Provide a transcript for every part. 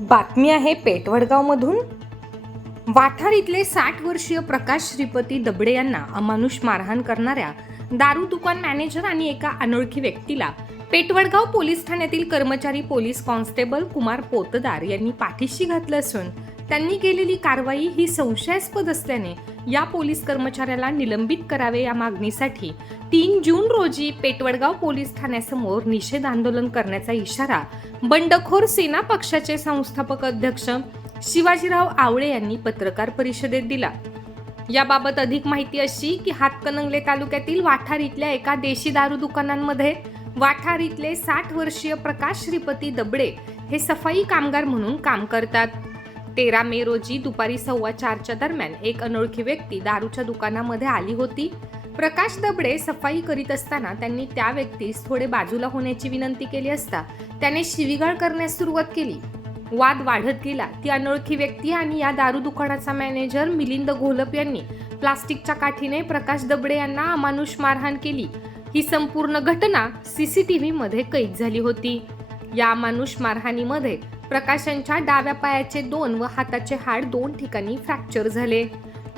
बातमी आहे पेटवडगावमधून. वाठार इथले साठ वर्षीय प्रकाश श्रीपती दबडे यांना अमानुष मारहाण करणाऱ्या दारू दुकान मॅनेजर आणि एका अनोळखी व्यक्तीला पेटवडगाव पोलीस ठाण्यातील कर्मचारी पोलीस कॉन्स्टेबल कुमार पोतदार यांनी पाठीशी घातलं असून त्यांनी केलेली कारवाई ही संशयास्पद असल्याने या पोलीस कर्मचाऱ्याला निलंबित करावे या मागणीसाठी तीन जून रोजी पेटवडगाव पोलीस ठाण्यासमोर निषेध आंदोलन करण्याचा इशारा बंडखोर सेना पक्षाचे संस्थापक अध्यक्ष शिवाजीराव आवळे यांनी पत्रकार परिषदेत दिला. याबाबत अधिक माहिती अशी की हातकणंगले तालुक्यातील वाठार इथल्या एका देशी दारू दुकानांमध्ये वाठार इथले साठ वर्षीय प्रकाश श्रीपती दबडे हे सफाई कामगार म्हणून काम करतात. तेरा मे रोजी दुपारी सव्वा चारच्या दरम्यान एक अनोळखी व्यक्ती दारूच्या दुकानामध्ये आली होती. प्रकाश दबडे सफाई करीत असताना त्यांनी त्या व्यक्तीस थोडे बाजूला होण्याची विनंती केली असता त्याने शिवीगाळ करण्यास सुरुवात केली. वाद वाढत गेला. ती अनोळखी व्यक्ती आणि या दारू दुकानाचा मॅनेजर मिलिंद घोलप यांनी प्लास्टिकच्या काठीने प्रकाश दबडे यांना अमानुष मारहाण केली. ही संपूर्ण घटना सीसीटीव्ही मध्ये कैद झाली होती. या अमानुष मारहाणीमध्ये प्रकाशांच्या डाव्या पायाचे दोन व हाताचे हाड दोन ठिकाणी फ्रॅक्चर झाले.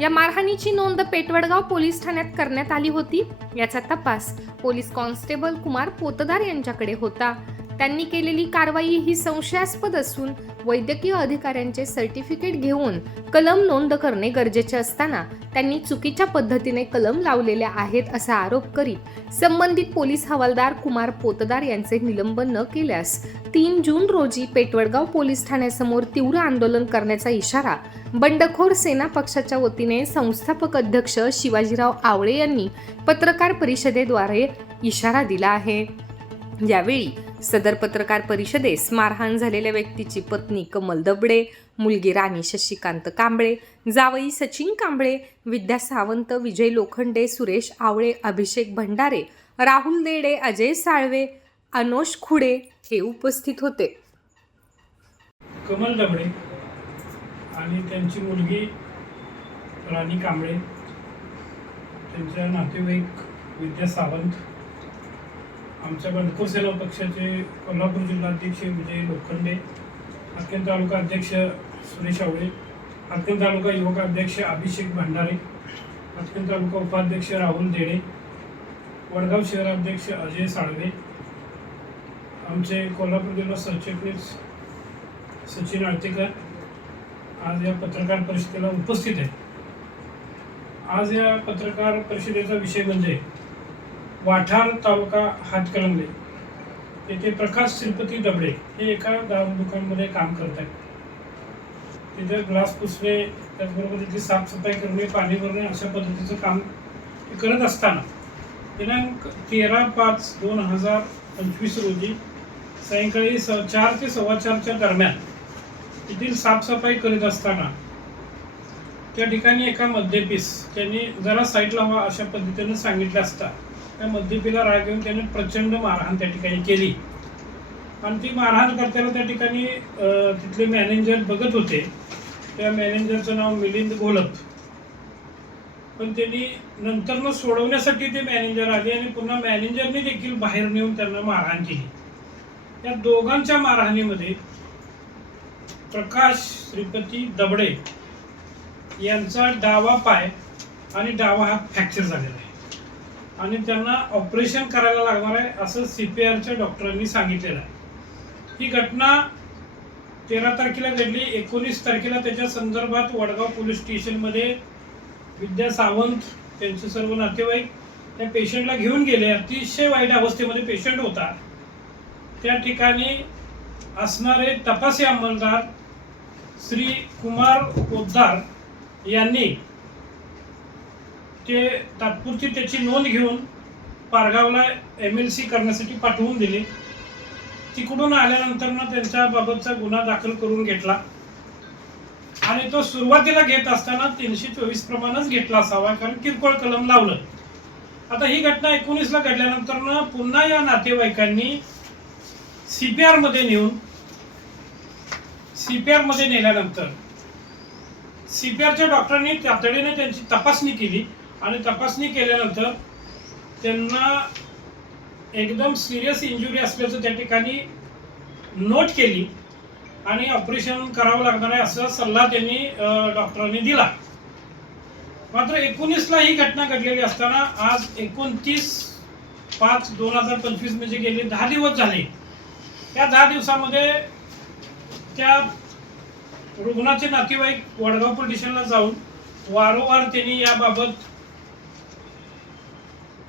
या मारहाणीची नोंद पेटवडगाव पोलीस ठाण्यात करण्यात आली होती. याचा तपास पोलीस कॉन्स्टेबल कुमार पोतदार यांच्याकडे होता. त्यांनी केलेली कारवाई ही संशयास्पद असून वैद्यकीय अधिकाऱ्यांचे सर्टिफिकेट घेऊन कलम नोंद करणे गरजेचे असताना त्यांनी चुकीच्या पद्धतीने कलम लावलेल्या आहेत असा आरोप करीत संबंधित पोलीस हवालदार कुमार पोतदार यांचे निलंबन न केल्यास तीन जून रोजी पेटवडगाव पोलीस ठाण्यासमोर तीव्र आंदोलन करण्याचा इशारा बंडखोर सेना पक्षाच्या वतीने संस्थापक अध्यक्ष शिवाजीराव आवळे यांनी पत्रकार परिषदेद्वारे इशारा दिला आहे. यावेळी सदर पत्रकार परिषदेस मारहाण झालेल्या व्यक्तीची पत्नी कमल दबडे मुलगी राणी शशिकांत कांबळे जावई सचिन कांबळे विद्या सावंत विजय लोखंडे सुरेश आवळे अभिषेक भंडारे राहुल देडे अजय साळवे अनोश खुडे हे उपस्थित होते. कमल दबडे आणि त्यांची मुलगी राणी कांबळे त्यांच्या नातेवाईक विद्या सावंत आमच्या बंडखोर सेना पक्षाचे कोल्हापूर जिल्हाध्यक्ष विजय लोखंडे अत्यंत तालुका अध्यक्ष सुरेश आवळे अत्यंत तालुका युवक अध्यक्ष अभिषेक भंडारे अत्यंत तालुका उपाध्यक्ष राहुल देणे वडगाव शहराध्यक्ष अजय साळवे आमचे कोल्हापूर जिल्हा सरचिटणीस सचिन आळतेकर आज या पत्रकार परिषदेला उपस्थित आहे आज या पत्रकार परिषदेचा विषय म्हणजे वाठार तालुका हातकणंगले. येथे प्रकाश श्रीपती दबडे हे एका दारू दुकानमध्ये काम करत आहेत. तिथे ग्लास पुसणे त्याचबरोबर तिथे साफसफाई करणे पाणी भरणे अशा पद्धतीचं काम करत असताना दिनांक तेरा पाच दोन हजार पंचवीस रोजी सायंकाळी स चार ते सव्वा चारच्या दरम्यान येथील साफसफाई करीत असताना त्या ठिकाणी एका मद्यपीस त्यांनी जरा साईडला व्हा अशा पद्धतीने सांगितलं असता. त्या मद्यपीला राग येऊन त्याने प्रचंड मारहाण त्या ठिकाणी केली. आणि ती मारहाण करताना त्या ठिकाणी तिथले मॅनेजर बघत होते. त्या मॅनेजरचं नाव मिलिंद घोलप पण त्यांनी नंतर सोडवण्यासाठी ते मॅनेजर आले आणि पुन्हा मॅनेजरने देखील बाहेर नेऊन त्यांना मारहाण केली. या दोघांच्या मारहाणीमध्ये प्रकाश श्रीपती दबडे यांचा डावा पाय आणि डावा हात फ्रॅक्चर झालेला आहे. आणि त्यांना ऑपरेशन करायला लागणार आहे असं सी पी आरच्या डॉक्टरांनी सांगितलेलं आहे. ही घटना तेरा तारखेला घडली एकोणीस तारखेला त्याच्या संदर्भात वडगाव पोलीस स्टेशनमध्ये विद्या सावंत त्यांचे सर्व नातेवाईक त्या पेशंटला घेऊन गेले. अतिशय वाईट अवस्थेमध्ये पेशंट होता. त्या ठिकाणी असणारे तपासी अंमलदार श्री कुमार पोद्दार यांनी ते तात्पुरती त्याची नोंद घेऊन पारगावला एम एल सी करण्यासाठी पाठवून दिले. तिकडून आल्यानंतर ना त्यांच्या बाबतचा गुन्हा दाखल करून घेतला. आणि तो सुरुवातीला घेत असताना तीनशे चोवीस प्रमाणच घेतला असावा कारण किरकोळ कलम लावलं. आता ही घटना एकोणीसला घडल्यानंतर ना पुन्हा या नातेवाईकांनी सीपीआरमध्ये नेऊन सीपीआरमध्ये नेल्यानंतर सीपीआरच्या डॉक्टरांनी तातडीने त्यांची तपासणी केली. आणि तपासणी केल्यानंतर त्यांना एकदम सिरियस इंजुरी असल्याचं त्या ठिकाणी नोट केली आणि ऑपरेशन करावं लागणार आहे असा सल्ला त्यांनी डॉक्टरांनी दिला. मात्र एकोणीसला ही घटना घडलेली असताना आज एकोणतीस पाच दोन हजार पंचवीस म्हणजे गेले दहा दिवस झाले. त्या दहा दिवसामध्ये त्या रुग्णाचे नातेवाईक वडगाव पोलीस स्टेशनला जाऊन वारंवार त्यांनी याबाबत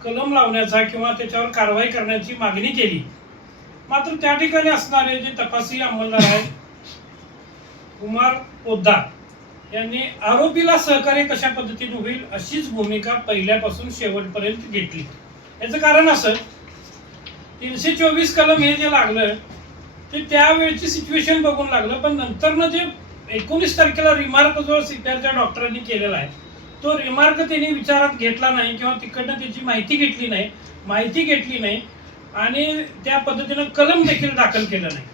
कलम लावण्याचा किंवा त्याच्यावर कारवाई करण्याची मागणी केली. मात्र त्या ठिकाणी असणारे जे तपासी अंमलदार आहेत कुमार पोद्दार यांनी आरोपीला सहकार्य कशा पद्धतीने होईल अशीच भूमिका पहिल्यापासून शेवटपर्यंत घेतली. याचं कारण असं तीनशे चोवीस कलम हे जे लागलं ते त्यावेळची सिच्युएशन बघून लागलं पण नंतरनं जे एकोणीस तारखेला रिमार्क जो सीपीआरच्या डॉक्टरांनी केलेला आहे तो रिमार्क त्यांनी विचारात घेतला नाही किंवा तिकडनं त्याची माहिती घेतली नाही माहिती घेतली नाही आणि त्या पद्धतीनं कलम देखील दाखल केलं नाही.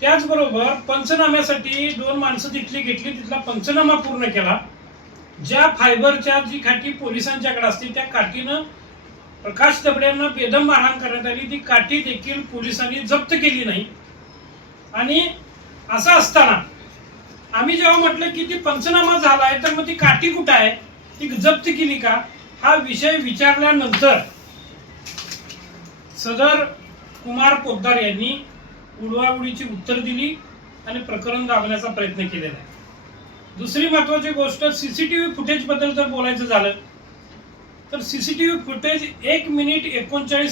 त्याचबरोबर पंचनाम्यासाठी दोन माणसं तिथली घेतली तिथला पंचनामा पूर्ण केला. ज्या फायबरच्या जी काठी पोलिसांच्याकडे असते त्या काठीनं प्रकाश दबड्यांना बेदम मारहाण करण्यात आली. ती काठी देखील पोलिसांनी जप्त केली नाही. आणि असं असताना आम्ही जेव्हा म्हटलं की ती पंचनामा झालाय तर मग ती काठी कुठं आहे? ती जप्त केली का? हा विषय विचारल्यानंतर सदर कुमार पोद्दार यांनी उडवाउडीची उत्तर दिली आणि प्रकरण दाबण्याचा प्रयत्न केलेला आहे. दुसरी महत्वाची गोष्ट सीसीटीव्ही फुटेजबद्दल जर बोलायचं झालं तर सीसीटीव्ही फुटेज एक मिनिट एकोणचाळीस